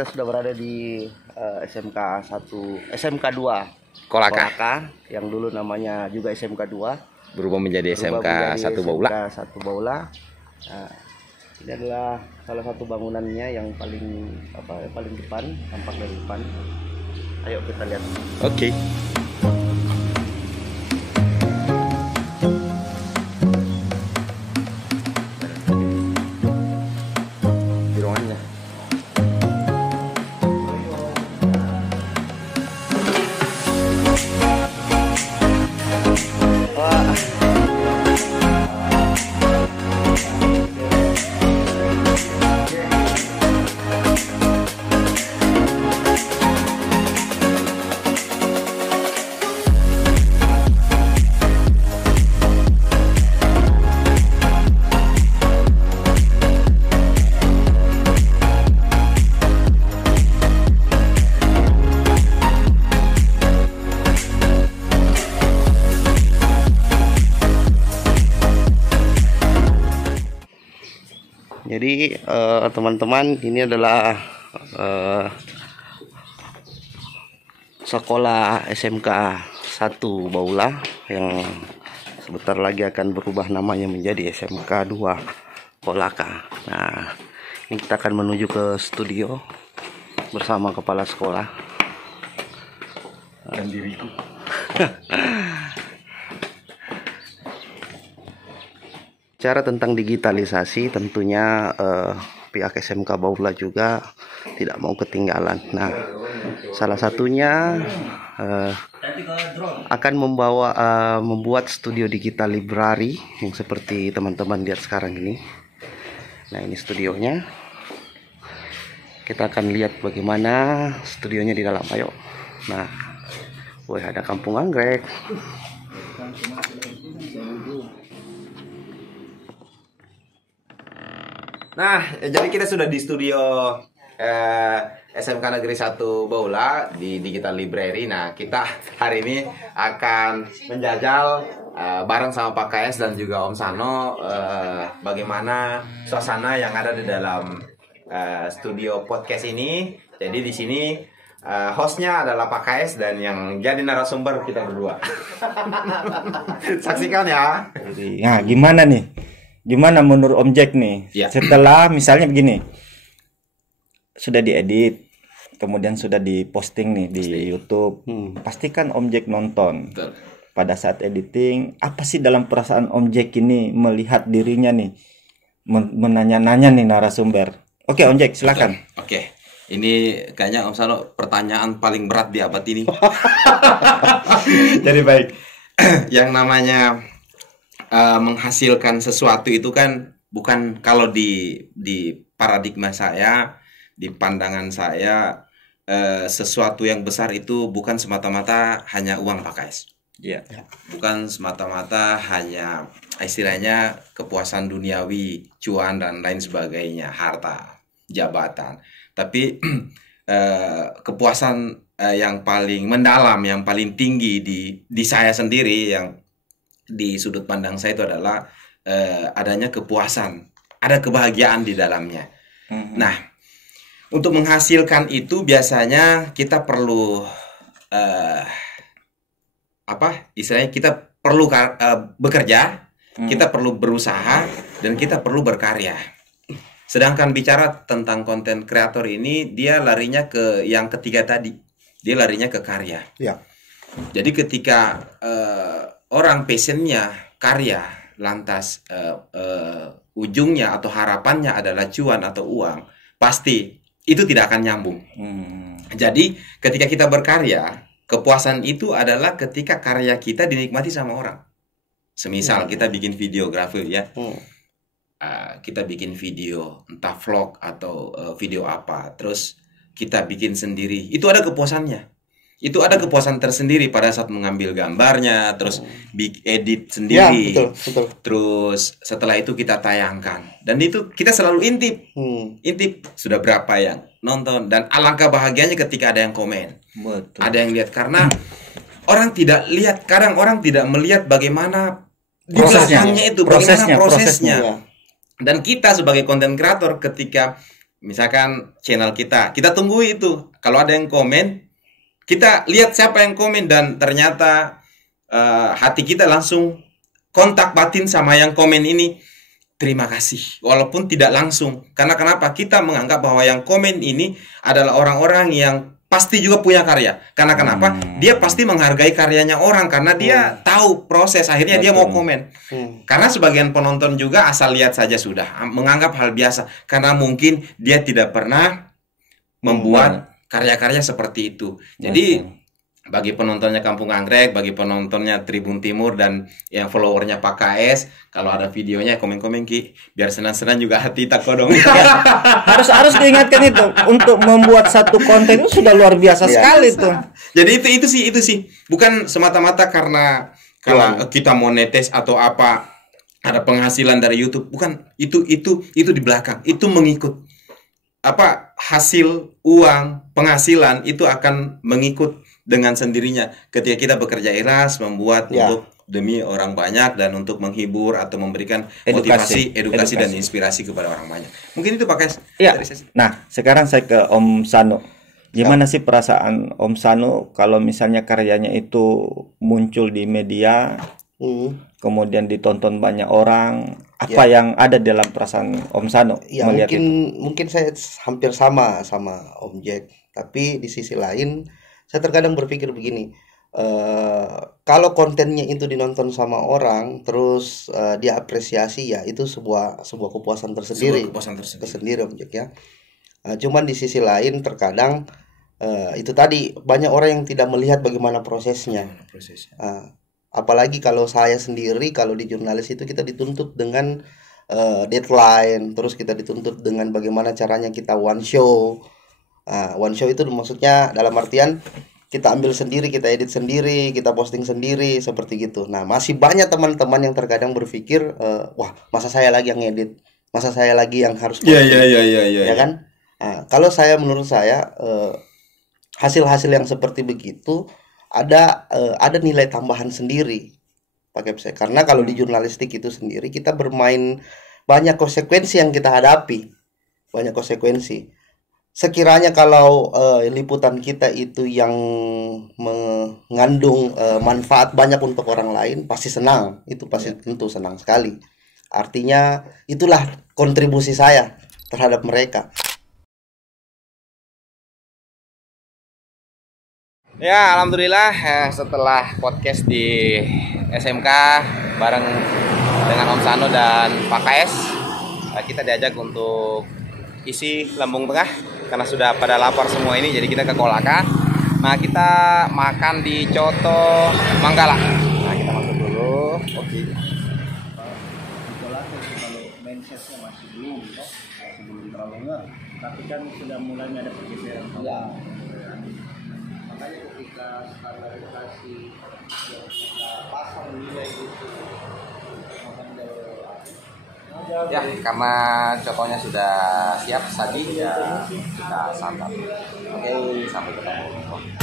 kita sudah berada di SMK 1, SMK 2 Kolaka, yang dulu namanya juga SMK 2 berubah menjadi SMK 1 Baula. SMK 1 Baula. Nah, ini adalah salah satu bangunannya yang paling depan, tampak dari depan. Ayo kita lihat. Oke. Di ruangannya. Jadi teman-teman, ini adalah sekolah SMK 1 Baula yang sebentar lagi akan berubah namanya menjadi SMK 2 Kolaka. Nah, ini kita akan menuju ke studio bersama kepala sekolah Dan diriku. Cara tentang digitalisasi tentunya pihak SMK Baula juga tidak mau ketinggalan. Nah, salah satunya akan membuat studio digital library yang seperti teman-teman lihat sekarang ini. Nah, ini studionya. Kita akan lihat bagaimana studionya di dalam. Ayo. Nah, ada kampung anggrek. Nah, jadi kita sudah di studio SMK Negeri 1 Baula di Digital Library. Nah, kita hari ini akan menjajal bareng sama Pak KS dan juga Om Sano bagaimana suasana yang ada di dalam studio podcast ini. Jadi di sini hostnya adalah Pak KS dan yang jadi narasumber kita berdua. Saksikan ya. Nah, gimana nih? Gimana menurut Om Jack nih? Ya. Setelah misalnya begini, sudah diedit, kemudian sudah diposting nih di YouTube, pastikan Om Jack nonton. Betul. Pada saat editing, apa sih dalam perasaan Om Jack ini melihat dirinya nih, menanya-nanya nih narasumber? Oke, Om Jack, silakan. Oke. Ini kayaknya Om Sano pertanyaan paling berat di abad ini. Jadi baik. Yang namanya menghasilkan sesuatu itu kan bukan, kalau di paradigma saya, di pandangan saya, sesuatu yang besar itu bukan semata-mata hanya uang, Pak Kais. Iya. Bukan semata-mata hanya istilahnya kepuasan duniawi, cuan dan lain sebagainya, harta, jabatan. Tapi kepuasan yang paling mendalam, yang paling tinggi di saya sendiri, yang di sudut pandang saya itu adalah adanya kepuasan, ada kebahagiaan di dalamnya. Nah, untuk menghasilkan itu biasanya kita perlu istilahnya kita perlu bekerja, kita perlu berusaha, dan kita perlu berkarya. Sedangkan bicara tentang konten kreator ini, dia larinya ke yang ketiga tadi, dia larinya ke karya. Ya. Jadi ketika orang passionnya karya, lantas ujungnya atau harapannya adalah cuan atau uang, pasti itu tidak akan nyambung. Jadi ketika kita berkarya, kepuasan itu adalah ketika karya kita dinikmati sama orang. Semisal kita bikin videografi ya, kita bikin video entah vlog atau video apa, terus kita bikin sendiri, itu ada kepuasannya. Itu ada kepuasan tersendiri pada saat mengambil gambarnya, terus edit sendiri. Ya, betul. Terus setelah itu kita tayangkan. Dan itu kita selalu intip. Intip sudah berapa yang nonton, dan alangkah bahagianya ketika ada yang komen. Betul. Ada yang lihat, karena orang tidak lihat, kadang orang tidak melihat bagaimana di belakangnya itu, bagaimana prosesnya. Ya. Dan kita sebagai konten kreator ketika misalkan channel kita tunggu itu. Kalau ada yang komen, kita lihat siapa yang komen dan ternyata hati kita langsung kontak batin sama yang komen ini. Terima kasih, walaupun tidak langsung. Karena kenapa? Kita menganggap bahwa yang komen ini adalah orang-orang yang pasti juga punya karya. Karena kenapa? Dia pasti menghargai karyanya orang karena dia tahu proses. Akhirnya dia mau komen. Karena sebagian penonton juga asal lihat saja sudah menganggap hal biasa. Karena mungkin dia tidak pernah membuat karya-karya seperti itu. Jadi bagi penontonnya Kampung Anggrek, bagi penontonnya Tribun Timur dan yang followernya Pak KS, kalau ada videonya komen-komen Ki, biar senang-senang juga hati tak kodong. harus diingatkan itu untuk membuat satu konten itu sudah luar biasa sekali tuh. Jadi itu sih bukan semata-mata karena kalau kita monetis atau apa ada penghasilan dari YouTube, bukan, itu di belakang, itu mengikut apa hasil uang penghasilan itu akan mengikut dengan sendirinya ketika kita bekerja ikhlas membuat untuk demi orang banyak dan untuk menghibur atau memberikan motivasi, edukasi dan inspirasi kepada orang banyak. Mungkin itu pakai. Nah, sekarang saya ke Om Sano. Gimana sih perasaan Om Sano kalau misalnya karyanya itu muncul di media, kemudian ditonton banyak orang? Apa yang ada dalam perasaan Om Sano melihat mungkin saya hampir sama Om Jack, tapi di sisi lain saya terkadang berpikir begini, kalau kontennya itu dinonton sama orang, terus dia apresiasi, ya itu sebuah kepuasan tersendiri. Tersendiri Om Jack ya. Cuman di sisi lain terkadang itu tadi banyak orang yang tidak melihat bagaimana prosesnya. Apalagi kalau saya sendiri, kalau di jurnalis itu kita dituntut dengan deadline, terus kita dituntut dengan bagaimana caranya kita one show. One show itu maksudnya dalam artian kita ambil sendiri, kita edit sendiri, kita posting sendiri, seperti gitu. Nah, masih banyak teman-teman yang terkadang berpikir, wah, masa saya lagi yang edit, masa saya lagi yang harus posting, ya kan? Kalau menurut saya hasil-hasil yang seperti begitu ada nilai tambahan sendiri, Pak Kepse. Karena kalau di jurnalistik itu sendiri kita bermain banyak konsekuensi yang kita hadapi, banyak konsekuensi. Sekiranya kalau liputan kita itu yang mengandung manfaat banyak untuk orang lain, pasti senang, itu pasti tentu senang sekali. Artinya itulah kontribusi saya terhadap mereka. Ya, alhamdulillah setelah podcast di SMK bareng dengan Om Sano dan Pak KS, kita diajak untuk isi lambung tengah karena sudah pada lapar semua ini, jadi kita ke Kolaka. Nah, kita makan di Coto Manggala. Nah, kita masuk dulu. Oke. di Kolaka kalau mindsetnya masih belum terlalu enggak, tapi kan sudah mulai ada pergeseran. Makanya ketika standarisasi pasang nilai itu Ya, karena cotonya sudah siap tadi, ya kita santap. Oke, sampai ketemu.